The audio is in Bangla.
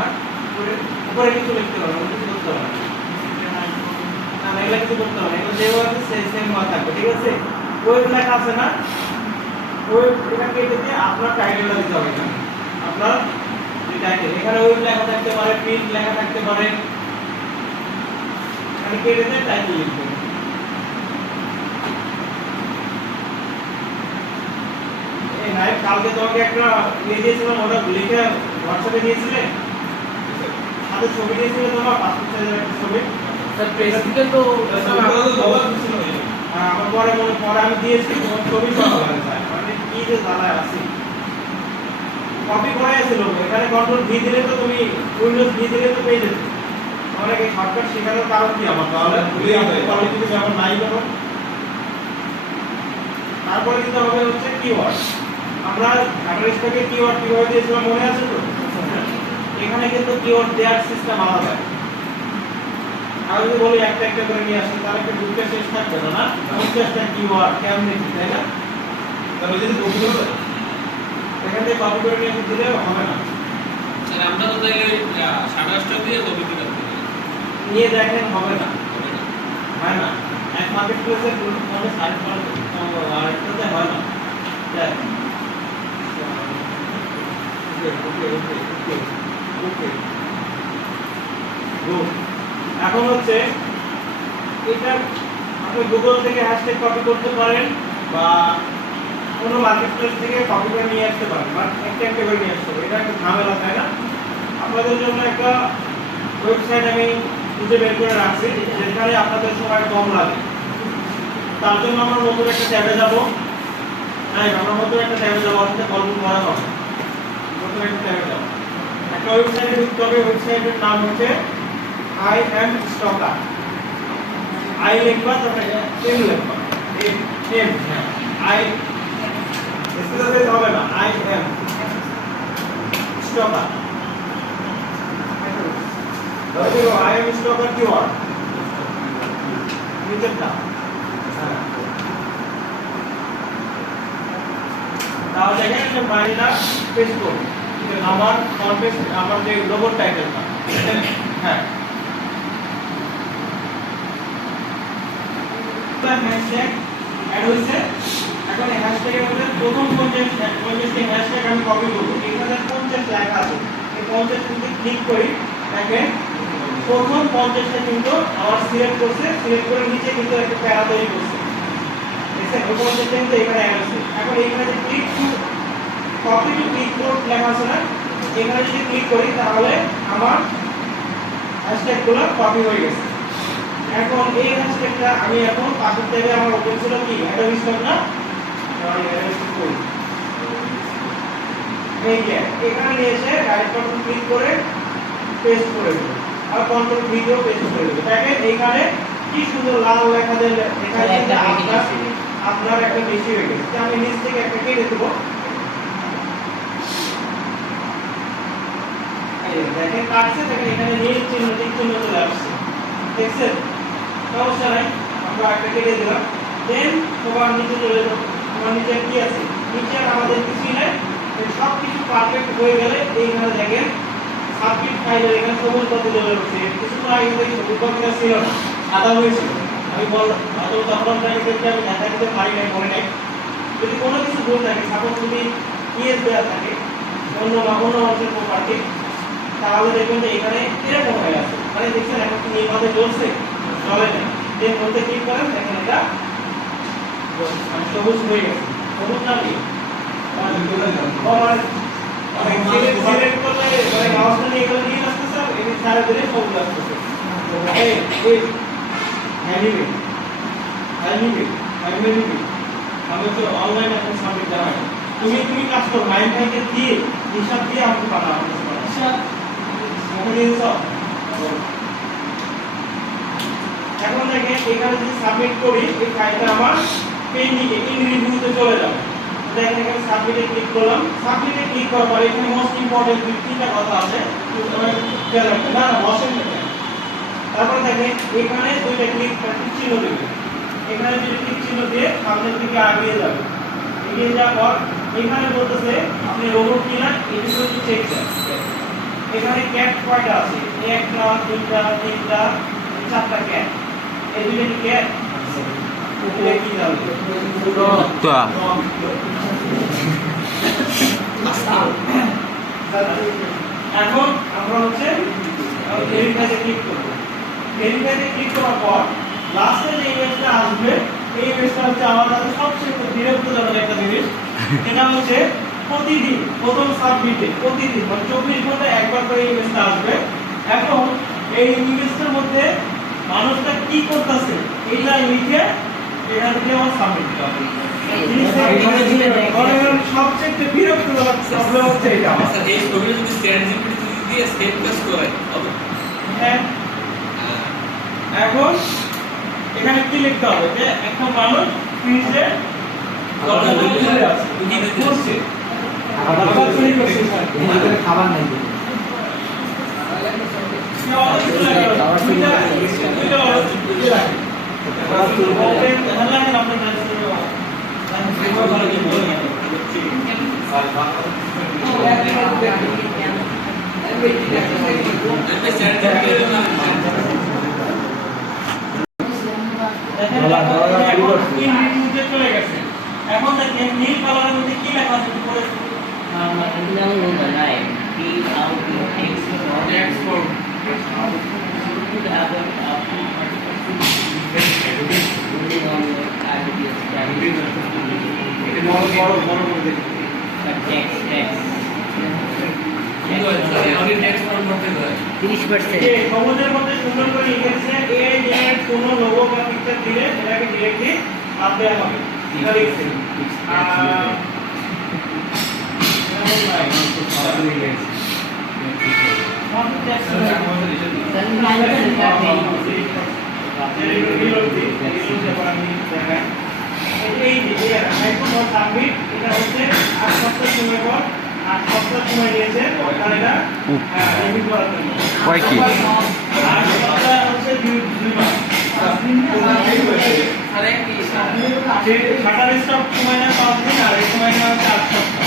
আর উপরে কিছু লিখতে হবে, কিছু করতে হবে না, এগুলা কিছু করতে হবে না, এগুলো যেভাবে আছে সেম ভাবে থাকবে, ঠিক আছে। ওয়েব লেখা আছে না, ওয়েব এটা কেটে দিয়ে আপনার টাইটেলটা দিতে হবে এখানে, আপনার যে টাইটেল, এখানে ওয়েব লেখা থাকতে পারে, প্রিন্ট লেখা থাকতে পারে, এখানে কেটে দিয়ে টাইটেল লিখতে হবে। এই নাইট কালকে তোমাকে একটা ইয়ে দিয়েছিলাম, ওটা লিখে হোয়াটসঅ্যাপে দিয়েছিলে, সাথে ছবি দিয়েছিলে তোমার পাসপোর্ট সাইজের একটা ছবি, স্যার প্রেসিডে তো আমার পরে আমি দিয়েছি, তোমার ছবি পাওয়া লাগে স্যার, মানে কি যে জ্বালায় আছি। কপি করা ছিল, এখানে কন্ট্রোল ভি দিলে তো তুমি উইন্ডোজ ভি দিলে তো পেয়ে যেতে, তাহলে এই শর্টকাট শেখানোর কারণ কি আমার, তাহলে ভুলে যাবে কোয়ালিটি যেমন নাই করো। তারপরে দিতে হবে হচ্ছে কিওয়ার্ড, আমরা অ্যাড্রেসটাকে কিওয়ার্ড কিভাবে দিয়েছিলাম মনে আছে তো, এখানে কিন্তু কিওয়ার্ড দেওয়ার সিস্টেম আলাদা। আর যদি বলি একটা একটা করে নিয়ে আসেন তাহলে একটা বুকটা শেষ থাকবে না, 50টা কিওয়ার্ড কেমনে কি, তাই না? তাহলে যদি কপি করবে এখান থেকে কপি করে নিয়ে দিলে হবে না। স্যার আমরা তো তাই 8:30 দিয়ে কপি করে নিয়ে দেখেন হবে না, হয় না। এক মার্কেট প্লেসের মানে সাইজ করে আর একটাতে হয় না। দেখ ওকে ওকে ওকে ওকে ওকে গুড। এখন হচ্ছে এটা আপনি গুগল থেকে হ্যাশট্যাগ কপি করতে পারেন বা কোনো মার্কেট প্লেস থেকে কপি করে নিয়ে আসতে পারেন, বাট একটা একটা করে নিয়ে আসতে হবে, এটা একটা ঝামেলা, তাই না? আপনাদের জন্য একটা ওয়েবসাইট আমি খুঁজে বের করে রাখছি যেখানে আপনাদের সময় কম লাগে। তার জন্য আমরা নতুন একটা ট্যাবে যাব, হ্যাঁ আমরা নতুন একটা ট্যাবে যাবো, আসলে গল্প করা হবে, নতুন একটা ট্যাবে যাব, একটা ওয়েবসাইটে ঢুকতে হবে। ওয়েবসাইটের নাম হচ্ছে আই এম স্টকার, আই লিখবা তারপরে এম লিখবা, এম হ্যাঁ আই স্পেসিফাই হবে না, I am stalker, I am stalker keyword নিচেরটা, তাহলে এখানে বাইরেটা পেস্ট করব, আমার কনটেক্সট আমার যে লোগো টাইটেলটা, হ্যাঁ হ্যাশট্যাগ অ্যাড হইছে। এখন এই হ্যাশট্যাগের মধ্যে প্রথম 50টি হ্যাশট্যাগ আমি কপি করব, এখানে 50 লেখা আছে, এই 50 তে ক্লিক করি, দেখেন প্রথম 50টা কিন্তু আমার সিলেক্ট করছে, সিলেক্ট করে নিচে কিন্তু একটা প্যারা তৈরি করছে, দেখেন ওই 50টা কিন্তু এখানে অ্যাড আছে। এখন এখানে যে click to copy to click code লেখা আছে না, এখানে যদি ক্লিক করি তাহলে আমার হ্যাশট্যাগগুলো কপি হয়ে গেছে। এখন এই হ্যাশট্যাগটা আমি এখন পাসওয়ার্ড ট্যাবে আমার ওপেন ছিল কি অ্যাডোবি স্টোর না, আমি অ্যাডোবি স্টোর এই যে এখানে নিয়ে এসে রাইট বাটন ক্লিক করে পেস্ট করে দেব, আর কন্ট্রোল ভি দিয়ে পেস্ট করে দেব। দেখেন এইখানে কি সুন্দর লাল লেখা দিয়ে লেখা আছে, আপনার একটা বেশি হয়ে গেছে, আমি নিচ থেকে একটা কেটে দেব। দেখেন কাটছে, দেখেন এখানে নীল চিহ্ন টিক চিহ্ন চলে আসছে, দেখছেন? সমস্যা নাই, আমরা একটা কেটে দিলাম। দেন সবার নিচে চলে যাবো, সবার নিচে কি আছে, নিচে আমাদের কিছুই নাই, সব কিছু পারফেক্ট হয়ে গেলে এইখানে দেখেন সাবমিট ফাইলের এখানে সবুজ বাতি জ্বলে উঠছে। কিছুক্ষণ আগে থেকে সবুজ বাতিটা ছিল না, সাদা হয়েছিল। আমি বললাম হয়তো তখন আমি দেখা দিতে পারি নাই, মনে নাই। যদি কোনো কিছু ভুল থাকে, সাপোজ যদি ইএস দেওয়া থাকে অন্য মানুষের প্রপার্টি, তাহলে দেখবেন যে এখানে এরকম হয়ে আছে, মানে দেখছেন এখন কি এইভাবে জ্বলছে, জ্বলে না। দেন বলতে ক্লিক করেন, দেখেন এটা সবুজ হয়ে গেছে। সবুজ না কি সিলেক্ট করলে মানে মাউসটা নিয়ে গেলে নীল আসতেছে, এখানে ছাড়া দিলে সবুজ আসতেছে। এই অ্যানিমেট আমি তো অনলাইন এখন সাবমিট করা হয়। তুমি কাজ করো, 9 থেকে দিয়ে হিসাব দিয়ে আমাকে পাঠাও, এখন দেখেন এখানে যদি সাবমিট করি, এই ফাইলটা আমার পেন্ডিং ইন রিভিউতে চলে যাবে। দেখেন এখানে সাবমিটে ক্লিক করলাম, সাবমিটে ক্লিক করার পরে এখানে মোস্ট ইম্পর্টেন্ট তিনটা কথা আছে, না বসেন না। তারপর দেখেন এখানে দুইটা ক্লিক চিহ্ন দেবে, এখানে দুইটা ক্লিক চিহ্ন দিয়ে সামনের দিকে এগিয়ে যাবে। এগিয়ে যাওয়ার পর এখানে বলতেছে আপনি রোবট কিনা, এটা হচ্ছে চেক দেন। এখানে ক্যাপ কয়টা আছে? একটা, দুইটা, তিনটা, চারটা ক্যাপ। এই দুইটা কি ক্যাপ? এটা কি দাঁড়াবে? এখন আমরা হচ্ছে ভেরিফাইতে ক্লিক করব। ভেরিফাইতে ক্লিক করার পর লাস্টে যে ইমেজটা আসবে এই ইমেজটা হচ্ছে আমার কাছে সবচেয়ে বিরক্তিজনক একটা জিনিস। এটা হচ্ছে প্রতিদিন প্রথম সাবমিটে প্রতিদিন মানে 24 ঘন্টায় একবার করে এই ইমেজটা আসবে। এখন এই ইমেজটার মধ্যে মানুষটা কি করতেছে এইটা লিখে এখান থেকে আমার সাবমিট দিতে হবে। সবচেয়ে বিরক্তিজনক প্রবলেম হচ্ছে এটা। আচ্ছা এই ছবিটা যদি চ্যাটজিপিটি দিয়ে সেভ কাজ করে হবে। হ্যাঁ। এখন এখানে কি লিখতে হবে যে একটা মানুষ ফ্রিজে খাবার নাই চলে গেছে। এখন দেখেন নীল কালারের মধ্যে কি লেখা আছে? সবুজের মধ্যে সুন্দর করে লিখেছে এই এর কোনো লোগো বা পিকচার দিলে এটাকে ডিরেক্টলি আপ দেওয়া হবে। এটা লিখছে এটা হচ্ছে 8 সপ্তাহ সময় পর 8 সপ্তাহ সময় নিয়েছে আর এটা রিভিউ করার জন্য। কয় কি 8 সপ্তাহ হচ্ছে 2 মাস। শাটার স্টপ সময় না 5 দিন আর এই সময় না হচ্ছে 8 সপ্তাহ।